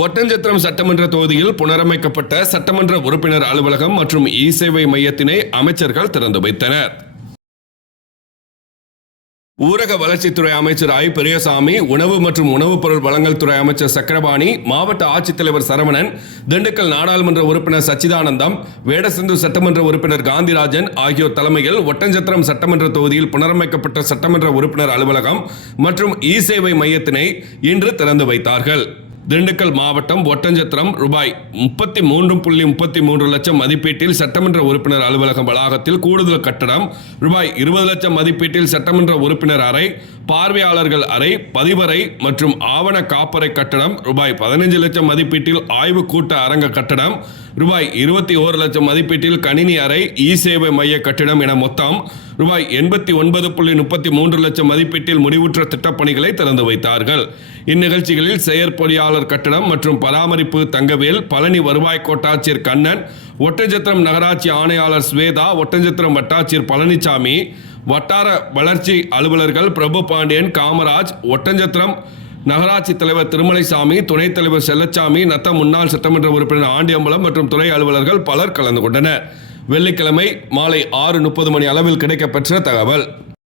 ஒட்டஞ்சத்திரம் சட்டமன்ற தொகுதியில் புனரமைக்கப்பட்ட சட்டமன்ற உறுப்பினர் அலுவலகம் மற்றும் இ சேவை மையத்தினை அமைச்சர்கள் திறந்து வைத்தனர். ஊரக வளர்ச்சித்துறை அமைச்சர் ஐ பெரியசாமி உணவு மற்றும் உணவுப் பொருள் வழங்கல் துறை அமைச்சர் சக்கரபாணி மாவட்ட ஆட்சித்தலைவர் சரவணன் திண்டுக்கல் நாடாளுமன்ற உறுப்பினர் சச்சிதானந்தம் வேடசந்து சட்டமன்ற உறுப்பினர் காந்திராஜன் ஆகியோர் தலைமையில் ஒட்டஞ்சத்திரம் சட்டமன்ற தொகுதியில் புனரமைக்கப்பட்ட சட்டமன்ற உறுப்பினர் அலுவலகம் மற்றும் இ சேவை மையத்தினை இன்று திறந்து வைத்தார்கள். திண்டுக்கல் மாவட்டம் ஒட்டஞ்சத்திரம் ரூபாய் முப்பத்தி மூன்று புள்ளி முப்பத்தி மூன்று லட்சம் மதிப்பீட்டில் சட்டமன்ற உறுப்பினர் அலுவலகம் வளாகத்தில் கூடுதல் கட்டடம் ரூபாய் இருபது லட்சம் மதிப்பீட்டில் சட்டமன்ற உறுப்பினர் அறை பார்வையாளர்கள் அறை பதிவறை மற்றும் ஆவண காப்பறை கட்டடம் ரூபாய் பதினைஞ்சு லட்சம் மதிப்பீட்டில் ஆய்வு கூட்ட அரங்க கட்டடம் ரூபாய் இருபத்தி ஓரு லட்சம் மதிப்பீட்டில் கணினி அறை இ சேவை மைய கட்டிடம் என மொத்தம் ரூபாய் எண்பத்தி ஒன்பது புள்ளி முப்பத்தி மூன்று லட்சம் மதிப்பீட்டில் முடிவுற்ற திட்டப்பணிகளை திறந்து வைத்தார்கள். இந்நிகழ்ச்சிகளில் செயற்பொறியாளர் கட்டடம் மற்றும் பராமரிப்பு தங்கவேல் பழனி வருவாய் கோட்டாட்சியர் கண்ணன் ஒட்டஞ்சத்திரம் நகராட்சி ஆணையாளர் ஸ்வேதா ஒட்டஞ்சத்திரம் வட்டாட்சியர் பழனிசாமி வட்டார வளர்ச்சி அலுவலர்கள் பிரபு பாண்டியன் காமராஜ் ஒட்டஞ்சத்திரம் நகராட்சி தலைவர் திருமலைசாமி துணைத் தலைவர் செல்லச்சாமி நத்த முன்னாள் சட்டமன்ற உறுப்பினர் ஆண்டியம்பலம் மற்றும் துறை அலுவலர்கள் பலர் கலந்து கொண்டனர். வெள்ளிக்கிழமை மாலை ஆறு முப்பது மணி அளவில் கிடைக்கப்பெற்ற தகவல்.